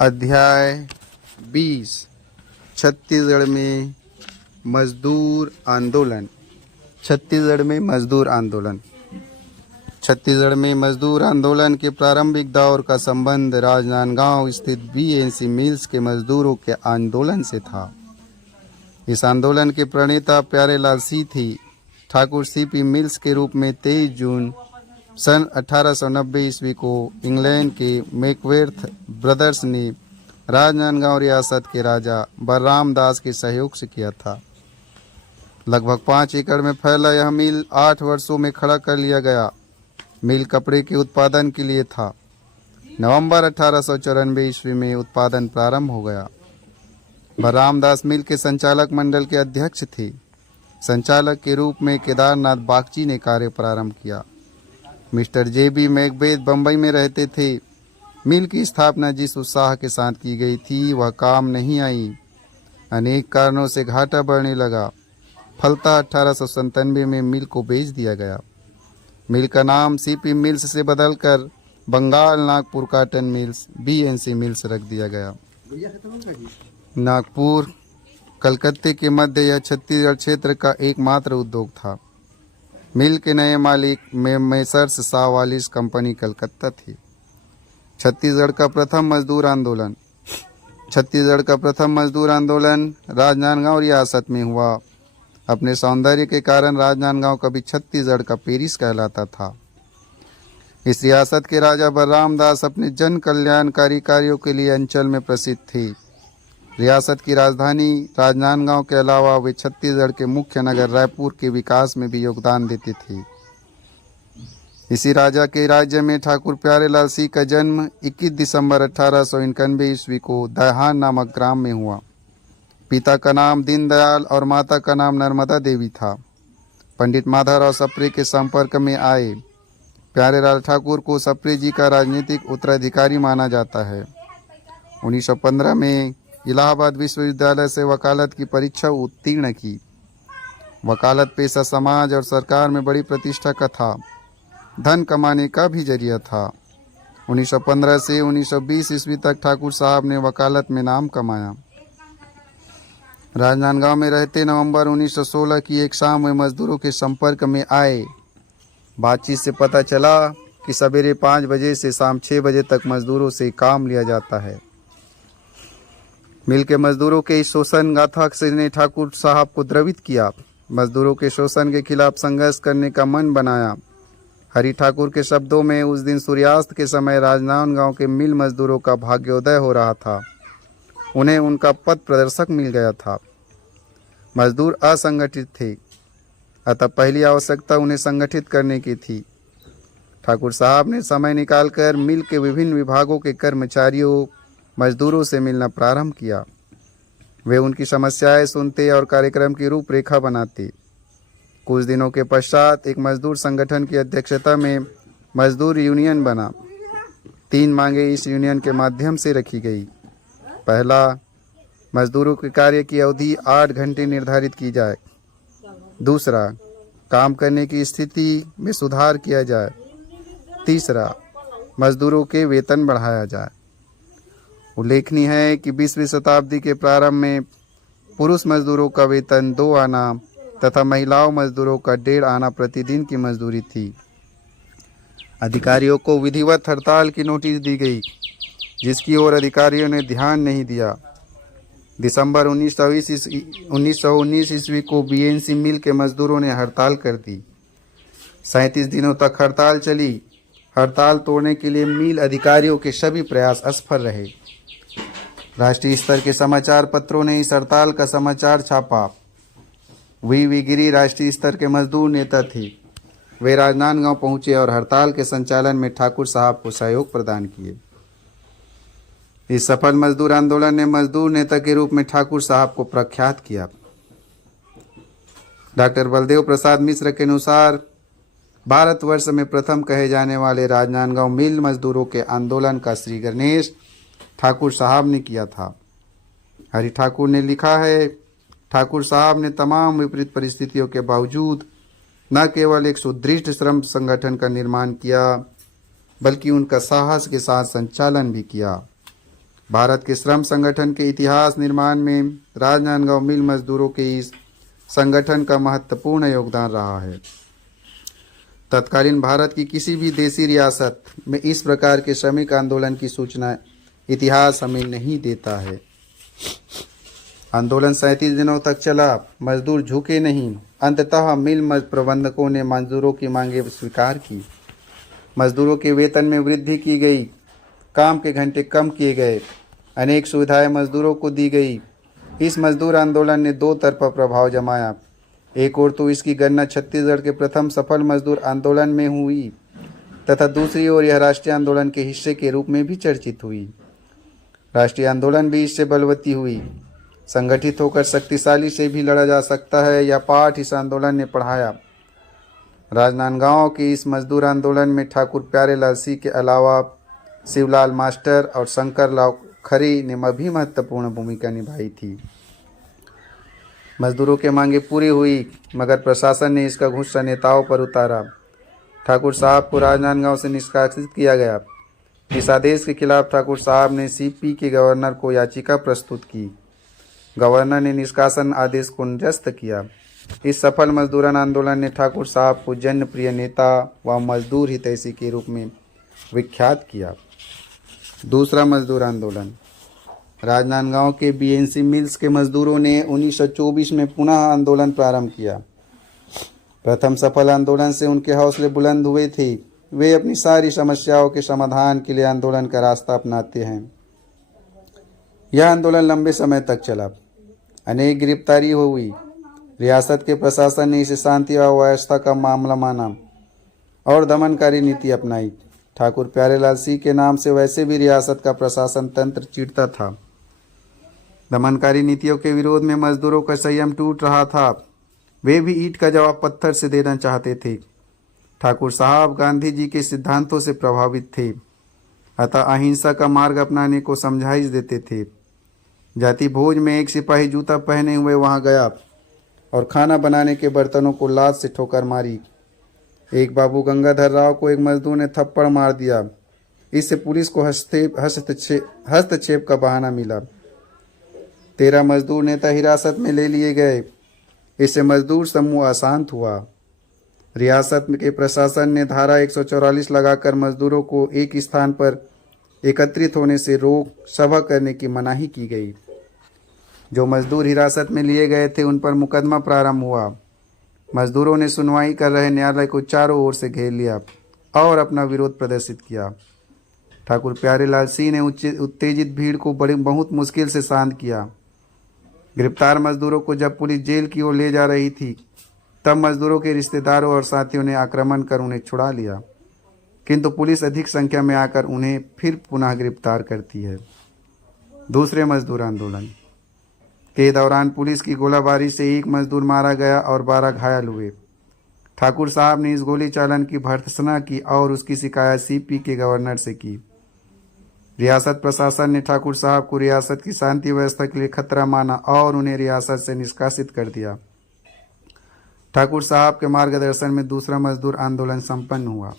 अध्याय 20 छत्तीसगढ़ में मजदूर आंदोलन। छत्तीसगढ़ में मजदूर आंदोलन। छत्तीसगढ़ में मजदूर आंदोलन के प्रारंभिक दौर का संबंध राजनांदगांव स्थित बीएनसी मिल्स के मजदूरों के आंदोलन से था। इस आंदोलन के प्रणेता प्यारेलाल सी थी। ठाकुर सीपी मिल्स के रूप में 23 जून सन 1890 ईस्वी को इंग्लैंड के मैकवर्थ ब्रदर्स ने राजनांदगांव रियासत के राजा बलराम दास के सहयोग से किया था। लगभग 5 एकड़ में फैला यह मिल 8 वर्षों में खड़ा कर लिया गया। मिल कपड़े के उत्पादन के लिए था। नवंबर 1894 ईस्वी में उत्पादन प्रारंभ हो गया। बलराम दास मिल के संचालक मंडल के अध्यक्ष थे। संचालक के रूप में केदारनाथ बागची ने कार्य प्रारंभ किया। Mister JB. मैकबेथ बंबई में रहते थे। मिल की स्थापना जिस उत्साह के साथ की गई थी वह काम नहीं आई। अनेक कारणों से घाटा बढ़ने लगा। फलतः 1897 में मिल को बेच दिया गया। मिल का नाम सीपी मिल्स से बदलकर Bengal Nagpur cotton mills BNC mills रख दिया गया। नागपुर कलकत्ते के मध्य यह छत्तीसगढ़ क्षेत्र का एकमात्र उद्योग था। मिल के नए मालिक मेसर्स सावालिस कंपनी कलकत्ता थी। छत्तीसगढ़ का प्रथम मजदूर आंदोलन। छत्तीसगढ़ का प्रथम मजदूर आंदोलन राजनांदगांव रियासत में हुआ। अपने सौंदर्य के कारण राजनांदगांव कभी छत्तीसगढ़ का पेरिस कहलाता था। इस रियासत के राजा बलराम दास अपने जन कल्याणकारी कार्यों के लिए अंचल में प्रसिद्ध थे। रियासत की राजधानी राजनांदगांव के अलावा वे छत्तीसगढ़ के मुख्य नगर रायपुर के विकास में भी योगदान देते थे। इसी राजा के राज्य में ठाकुर प्यारेलाल सी का जन्म 21 दिसंबर 1891 ईस्वी को दैहान नामक ग्राम में हुआ। पिता का नाम दीनदयाल और माता का नाम नर्मदा देवी था। पंडित माधवराव सप्रे के संपर्क में आए। प्यारेलाल ठाकुर को सप्रे जी का राजनीतिक उत्तराधिकारी माना जाता है। 1915 में इलाहाबाद विश्वविद्यालय से वकालत की परीक्षा उत्तीर्ण की। वकालत पेशा समाज और सरकार में बड़ी प्रतिष्ठा का था। धन कमाने का भी जरिया था। 1915 से 1920 ईस्वी तक ठाकुर साहब ने वकालत में नाम कमाया। राजनांदगांव में रहते नवंबर 1916 की एक शाम वे मजदूरों के संपर्क में आए। बातचीत से पता चला कि सवेरे 5 बजे से शाम 6 बजे तक मजदूरों से काम लिया जाता है। मिल के मजदूरों के इस शोषण गाथा से ने ठाकुर साहब को द्रवित किया। मजदूरों के शोषण के खिलाफ संघर्ष करने का मन बनाया। हरि ठाकुर के शब्दों में उस दिन सूर्यास्त के समय राजनांदगांव के मिल मजदूरों का भाग्योदय हो रहा था। उन्हें उनका पद प्रदर्शक मिल गया था। मजदूर असंगठित थे, अतः पहली आवश्यकता उन्हें संगठित करने की थी। ठाकुर साहब ने समय निकालकर मिल के विभिन्न विभागों के कर्मचारियों मजदूरों से मिलना प्रारंभ किया। वे उनकी समस्याएं सुनते और कार्यक्रम की रूपरेखा बनाते। कुछ दिनों के पश्चात एक मजदूर संगठन की अध्यक्षता में मजदूर यूनियन बना। 3 मांगे इस यूनियन के माध्यम से रखी गई। पहला, मजदूरों के कार्य की अवधि 8 घंटे निर्धारित की जाए। दूसरा, काम करने की स्थिति में सुधार किया जाए। तीसरा, मजदूरों के वेतन बढ़ाया जाए। उल्लेखनीय है कि 20वीं शताब्दी के प्रारंभ में पुरुष मजदूरों का वेतन 2 आना तथा महिलाओं मजदूरों का 1.5 आना प्रतिदिन की मजदूरी थी। अधिकारियों को विधिवत हड़ताल की नोटिस दी गई, जिसकी ओर अधिकारियों ने ध्यान नहीं दिया। दिसंबर 1919 ईस्वी को बीएनसी मिल के मजदूरों ने हड़ताल कर दी। 37 दिनों तक हड़ताल चली। हड़ताल तोड़ने के लिए मिल अधिकारियों के सभी प्रयास असफल रहे। राष्ट्रीय स्तर के समाचार पत्रों ने इस हड़ताल का समाचार छापा। वी गिरी राष्ट्रीय स्तर के मजदूर नेता थे। वे राजनांदगांव पहुंचे और हड़ताल के संचालन में ठाकुर साहब को सहयोग प्रदान किए। इस सफल मजदूर आंदोलन ने मजदूर नेता के रूप में ठाकुर साहब को प्रख्यात किया। डॉक्टर बलदेव प्रसाद मिश्र के अनुसार भारतवर्ष में प्रथम कहे जाने वाले राजनांदगांव मिल मजदूरों के आंदोलन का श्री गणेश ठाकुर साहब ने किया था। हरि ठाकुर ने लिखा है, ठाकुर साहब ने तमाम विपरीत परिस्थितियों के बावजूद न केवल एक सुदृढ़ श्रम संगठन का निर्माण किया, बल्कि उनका साहस के साथ संचालन भी किया। भारत के श्रम संगठन के इतिहास निर्माण में राजनांदगांव मिल मजदूरों के इस संगठन का महत्वपूर्ण योगदान रहा है। तत्कालीन भारत की किसी भी देशी रियासत में इस प्रकार के श्रमिक आंदोलन की सूचना इतिहास हमें नहीं देता है। आंदोलन 37 दिनों तक चला, मजदूर झुके नहीं। अंततः मिल प्रबंधकों ने मजदूरों की मांगें स्वीकार की। मजदूरों के वेतन में वृद्धि की गई, काम के घंटे कम किए गए, अनेक सुविधाएं मजदूरों को दी गई। इस मजदूर आंदोलन ने दो तरफा प्रभाव जमाया। एक ओर तो इसकी गणना छत्तीसगढ़ के प्रथम सफल मजदूर आंदोलन में हुई तथा दूसरी ओर यह राष्ट्रीय आंदोलन के हिस्से के रूप में भी चर्चित हुई। राष्ट्रीय आंदोलन भी इससे बलवती हुई। संगठित होकर शक्तिशाली से भी लड़ा जा सकता है, यह पाठ इस आंदोलन ने पढ़ाया। राजनांदगांव के इस मजदूर आंदोलन में ठाकुर प्यारेलाल सिंह के अलावा शिवलाल मास्टर और शंकरलाल खरे ने भी महत्वपूर्ण भूमिका निभाई थी। मजदूरों की मांगें पूरी हुई, मगर प्रशासन ने इसका गुस्सा नेताओं पर उतारा। ठाकुर साहब को राजनांदगांव से निष्कासित किया गया। इस आदेश के खिलाफ ठाकुर साहब ने सीपी के गवर्नर को याचिका प्रस्तुत की। गवर्नर ने निष्कासन आदेश को निरस्त किया। इस सफल मजदूर आंदोलन ने ठाकुर साहब को जनप्रिय नेता व मजदूर हितैषी के रूप में विख्यात किया। दूसरा मजदूर आंदोलन। राजनांदगांव के बीएनसी मिल्स के मजदूरों ने 1924 में पुनः आंदोलन प्रारंभ किया। प्रथम सफल आंदोलन से उनके हौसले बुलंद हुए थे। वे अपनी सारी समस्याओं के समाधान के लिए आंदोलन का रास्ता अपनाते हैं। यह आंदोलन लंबे समय तक चला। अनेक गिरफ्तारी हुई। रियासत के प्रशासन ने इसे शांति व व्यवस्था का मामला माना और दमनकारी नीति अपनाई। ठाकुर प्यारेलाल सिंह के नाम से वैसे भी रियासत का प्रशासन तंत्र चिढ़ता था। दमनकारी नीतियों के विरोध में मजदूरों का संयम टूट रहा था। वे भी ईंट का जवाब पत्थर से देना चाहते थे। ठाकुर साहब गांधी जी के सिद्धांतों से प्रभावित थे, अतः अहिंसा का मार्ग अपनाने को समझाइश देते थे। जाति भोज में एक सिपाही जूता पहने हुए वहां गया और खाना बनाने के बर्तनों को लात से ठोकर मारी। एक बाबू गंगाधर राव को एक मजदूर ने थप्पड़ मार दिया। इससे पुलिस को हस्तक्षेप का बहाना मिला। 13 मजदूर नेता हिरासत में ले लिए गए। इससे मजदूर समूह अशांत हुआ। रियासत के प्रशासन ने धारा 144 लगाकर मजदूरों को एक स्थान पर एकत्रित होने से रोक सभा करने की मनाही की गई। जो मजदूर हिरासत में लिए गए थे उन पर मुकदमा प्रारंभ हुआ। मजदूरों ने सुनवाई कर रहे न्यायालय को चारों ओर से घेर लिया और अपना विरोध प्रदर्शित किया। ठाकुर प्यारेलाल सिंह ने उत्तेजित भीड़ को बहुत मुश्किल से शांत किया। गिरफ्तार मजदूरों को जब पुलिस जेल की ओर ले जा रही थी, तब मजदूरों के रिश्तेदारों और साथियों ने आक्रमण कर उन्हें छुड़ा लिया, किंतु पुलिस अधिक संख्या में आकर उन्हें फिर पुनः गिरफ्तार करती है। दूसरे मजदूर आंदोलन के दौरान पुलिस की गोलाबारी से एक मजदूर मारा गया और 12 घायल हुए। ठाकुर साहब ने इस गोली चालन की भर्त्सना की और उसकी शिकायत सीपी के गवर्नर से की। रियासत प्रशासन ने ठाकुर साहब को रियासत की शांति व्यवस्था के लिए खतरा माना और उन्हें रियासत से निष्कासित कर दिया। ठाकुर साहब के मार्गदर्शन में दूसरा मजदूर आंदोलन संपन्न हुआ।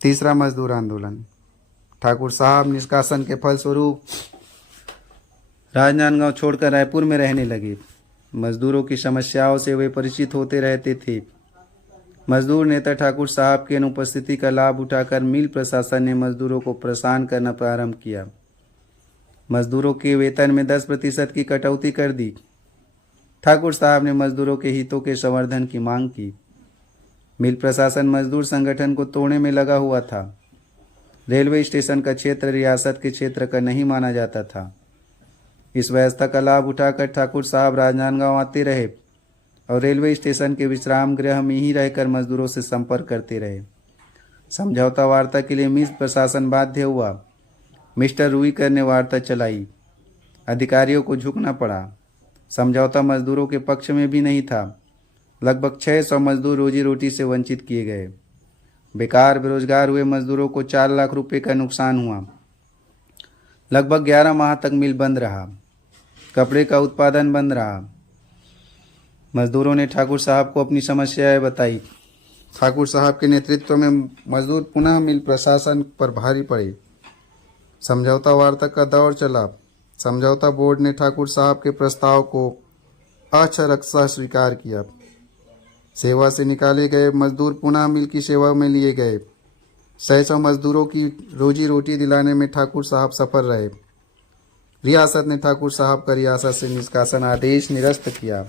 तीसरा मजदूर आंदोलन। ठाकुर साहब निष्कासन के फलस्वरूप राजनांदगांव छोड़कर रायपुर में रहने लगे। मजदूरों की समस्याओं से वे परिचित होते रहते थे। मजदूर नेता ठाकुर साहब की अनुपस्थिति का लाभ उठाकर मिल प्रशासन ने मजदूरों को परेशान करना प्रारंभ किया। मजदूरों के वेतन में 10% की कटौती कर दी। ठाकुर साहब ने मजदूरों के हितों के संवर्धन की मांग की। मिल प्रशासन मजदूर संगठन को तोड़ने में लगा हुआ था। रेलवे स्टेशन का क्षेत्र रियासत के क्षेत्र का नहीं माना जाता था। इस व्यवस्था का लाभ उठाकर ठाकुर साहब राजनांदगांव आते रहे और रेलवे स्टेशन के विश्राम गृह में ही रहकर मजदूरों से संपर्क करते रहे। समझौता वार्ता के लिए मिल प्रशासन बाध्य हुआ। मिस्टर रुईकर ने वार्ता चलाई। अधिकारियों को झुकना पड़ा। समझौता मजदूरों के पक्ष में भी नहीं था। लगभग 600 मजदूर रोजी रोटी से वंचित किए गए। बेकार बेरोजगार हुए मजदूरों को 4 लाख रुपए का नुकसान हुआ। लगभग 11 माह तक मिल बंद रहा। कपड़े का उत्पादन बंद रहा। मजदूरों ने ठाकुर साहब को अपनी समस्याएं बताई। ठाकुर साहब के नेतृत्व में मजदूर पुनः मिल प्रशासन पर भारी पड़े। समझौता वार्ता का दौर चला। समझौता बोर्ड ने ठाकुर साहब के प्रस्ताव को अक्षरशः स्वीकार किया। सेवा से निकाले गए मजदूर पुनः मिल की सेवा में लिए गए। सैकड़ों मजदूरों की रोजी रोटी दिलाने में ठाकुर साहब सफल रहे। रियासत ने ठाकुर साहब का रियासत से निष्कासन आदेश निरस्त किया।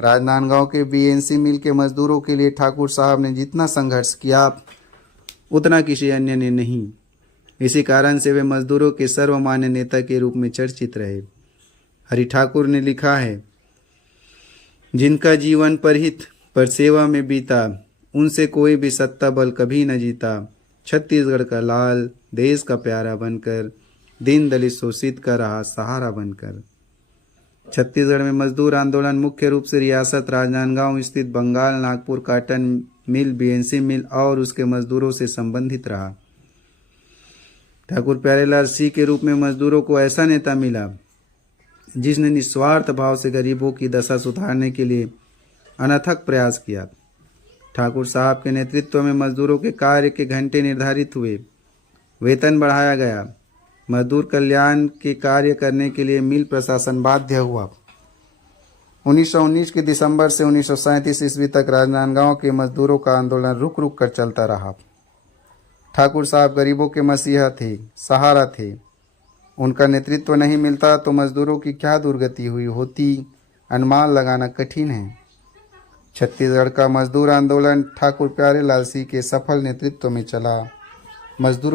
राजनांदगांव के बीएनसी मिल के मजदूरों के लिए ठाकुर साहब ने जितना संघर्ष किया उतना किसी अन्य ने नहीं। इसी कारण से वे मजदूरों के सर्वमान्य नेता के रूप में चर्चित रहे। हरि ठाकुर ने लिखा है, जिनका जीवन परहित पर सेवा में बीता, उनसे कोई भी सत्ता बल कभी न जीता। छत्तीसगढ़ का लाल देश का प्यारा बनकर, दीन दलित शोषित का रहा सहारा बनकर। छत्तीसगढ़ में मजदूर आंदोलन मुख्य रूप से रियासत राजनांदगांव स्थित Bengal Nagpur cotton mill, BNC mill और उसके मजदूरों से संबंधित रहा। ठाकुर प्यारेलाल सिंह के रूप में मजदूरों को ऐसा नेता मिला जिसने निस्वार्थ भाव से गरीबों की दशा सुधारने के लिए अनथक प्रयास किया। ठाकुर साहब के नेतृत्व में मजदूरों के कार्य के घंटे निर्धारित हुए, वेतन बढ़ाया गया। मजदूर कल्याण के कार्य करने के लिए मिल प्रशासन बाध्य हुआ। 1919 के दिसंबर से 1937 ईस्वी तक राजनांदगांव के मजदूरों का आंदोलन रुक रुक कर चलता रहा। ठाकुर साहब गरीबों के मसीहा थे, सहारा थे। उनका नेतृत्व नहीं मिलता तो मजदूरों की क्या दुर्गति हुई होती, अनुमान लगाना कठिन है। छत्तीसगढ़ का मजदूर आंदोलन ठाकुर प्यारेलाल सिंह के सफल नेतृत्व में चला। मजदूर